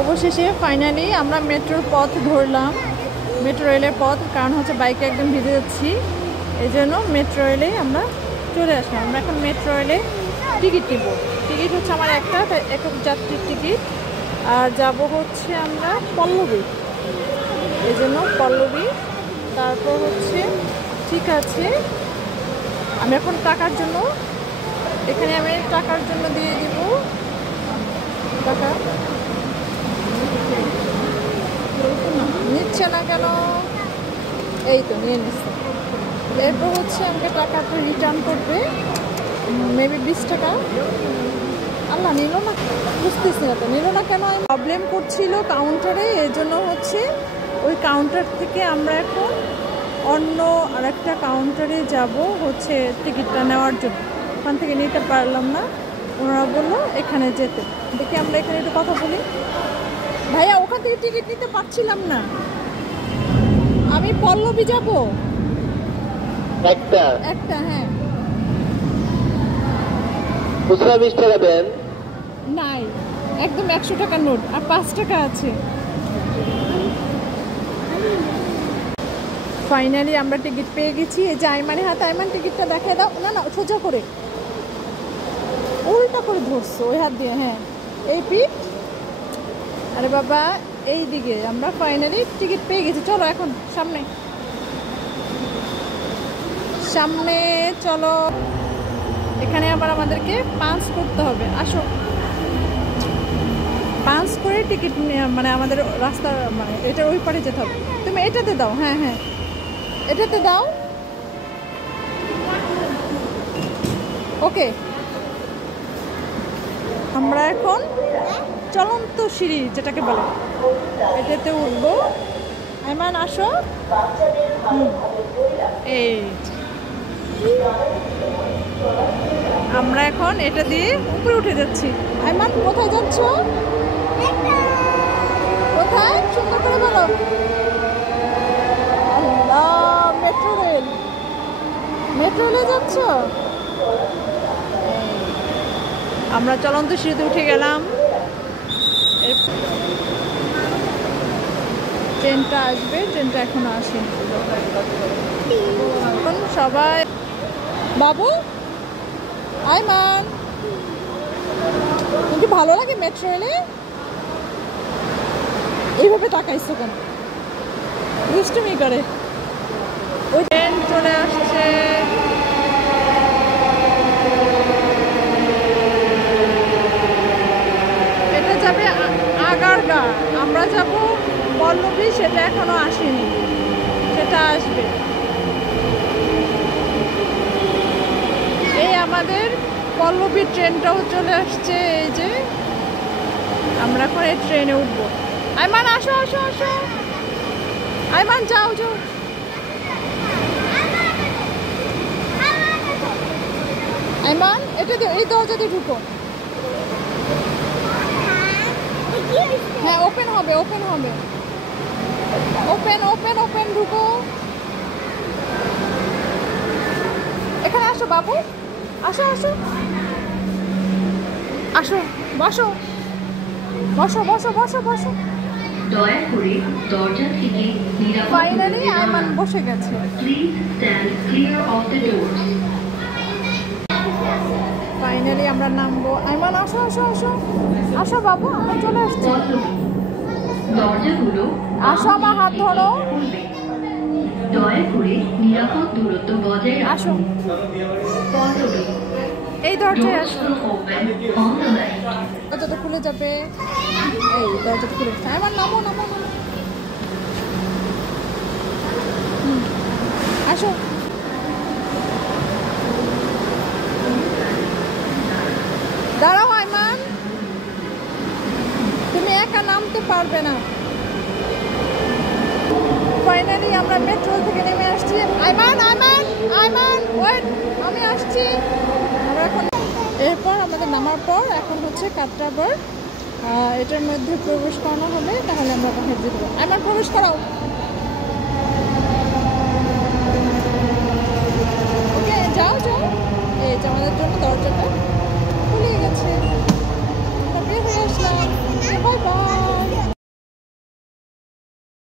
অবশেষে ফাইনালি আমরা মেট্রোর পথ ধরলাম, মেট্রো রেলের পথ। কারণ হচ্ছে বাইকে একদম ভিজে যাচ্ছি, এই জন্য মেট্রো রেলেই আমরা চলে আসলাম। আমরা এখন মেট্রো রেলে টিকিট নেব। টিকিট হচ্ছে আমার একটা একক যাত্রীর টিকিট, আর যাব হচ্ছে আমরা পল্লবী, এই জন্য পল্লবী। তারপর হচ্ছে ঠিক আছে, আমি এখন টাকার জন্য এখানে আমি টাকার জন্য দিয়ে দিব টাকা। নিচ্ছে না কেন? এই তো নিয়ে নিচ্ছে। এরপর হচ্ছে আমাকে টাকাটা রিটার্ন করবে, মেবি 20 টাকা। আল্লাহ নিল না, বুঝতেছি না তো নিল না কেন। আমি প্রবলেম করছিল কাউন্টারে, এর জন্য হচ্ছে ওই কাউন্টার থেকে আমরা এখন অন্য আরেকটা কাউন্টারে যাব হচ্ছে টিকিটটা নেওয়ার জন্য। ওখান থেকে নিতে পারলাম না, ওনারা বললো এখানে যেতে। দেখি আমরা এখানে একটু কথা বলি। ভাইয়া, ওখান থেকে টিকিট নিতে পারছিলাম না, আমি পল্লবী যাব একটা। হ্যাঁ, খুচরা 20 টাকা দেন। নাই, একদম 100 টাকার নোট আর 5 টাকা আছে। ফাইনালি আমরা টিকিট পেয়ে গেছি। এই যে আইমানের হাতে, আইমান টিকিটটা দেখায় দাও। না না, সোজা করে, উল্টা করে ধরছো ওই হাত দিয়ে। হ্যাঁ, এই পিঠ। আরে বাবা, এই দিকে আমরা ফাইনালি টিকিট পেয়ে গেছি। চলো এখন সামনে সামনে চলো। এখানে আবার আমাদেরকে পাঞ্চ করতে হবে। আসো, পাঞ্চ করে টিকিট মানে আমাদের রাস্তা মানে এটা ওই পারে যেতে হবে। তুমি এটাতে দাও। হ্যাঁ হ্যাঁ, এটাতে দাও। ওকে, আমরা এখন চলন্ত সিঁড়ি যেটাকে বলে এটাতে উঠবো। আইমান আসো। এই আমরা এখন এটা দিয়ে উপরে উঠে যাচ্ছি। আইমান কোথায় যাচ্ছ? কোথায়? সুন্দর করে বলো। আল্লাহ, মেট্রো রেল, মেট্রো রেলে যাচ্ছ? আমরা চলন্ত সিঁড়িতে উঠে গেলাম। ট্রেনটা আসবে, ট্রেনটা এখনো আসেনি। এখন সবাই বাবু, আইমান, কিন্তু ভালো লাগে মেট্রো রেলে? এইভাবে তাকাইছো কেন? দুষ্টুমি করে। ওই ট্রেন চলে আসছে। এটা যাবে আগারগা, আমরা যাব পল্লবী, সেটা এখনো আসেনি, সেটা আসবে। এই আমাদের পল্লবী ট্রেনটাও চলে আসছে। এই যে আমরা এখন এই ট্রেনে উঠবো। আইমান আসো আসো আসো, আইমান যাও যাও। আইমান, এটা দিও, এই দরজা দিয়ে ঢুকো। হ্যাঁ, ওপেন হবে, ওপেন হবে, ওপেন ওপেন ওপেন, ঢুকো। এখানে আসো বাবু, আসো আসো আসো, বসো বসো বসো বসো বসো। দয়া করে দরজা থেকে নিরাপদ ফাইনালি আইমান বসে গেছে। Please stand clear of the doors. Finally আমরা নামবো। আইমান আসো আসো আসো আসো বাবু, আমরা চলে আসছি। দরজাগুলো আসো, আমার হাত ধরো। দয়া করে নিরাপদ দূরত্ব বজায় আসো, রাখুন। এই দরজায় আসো। Open on the left. দরজাটা খুলে যাবে। এই দরজাটা খুলে যাবে। আইমান নামো নামো নামো। আসো, দাঁড়াও আইমান, তুমি একা নামতে পারবে না। ফাইনালি আমরা মেট্রো থেকে নেমে আসছি। আইমান আইমান আইমান, ওয়েট, আমি আসছি। আমরা এখন এরপর আমাদের নামার পর এখন হচ্ছে কাটরাবার, এটার মধ্যে প্রবেশ করানো হবে, তাহলে আমরা বাহির যেতে পারবো। আইমান, প্রবেশ করাও। ওকে, যাও যাও। এই যে আমাদের জন্য দরজাটা খুলে গেছে, আমরা বের হয়ে আসলাম।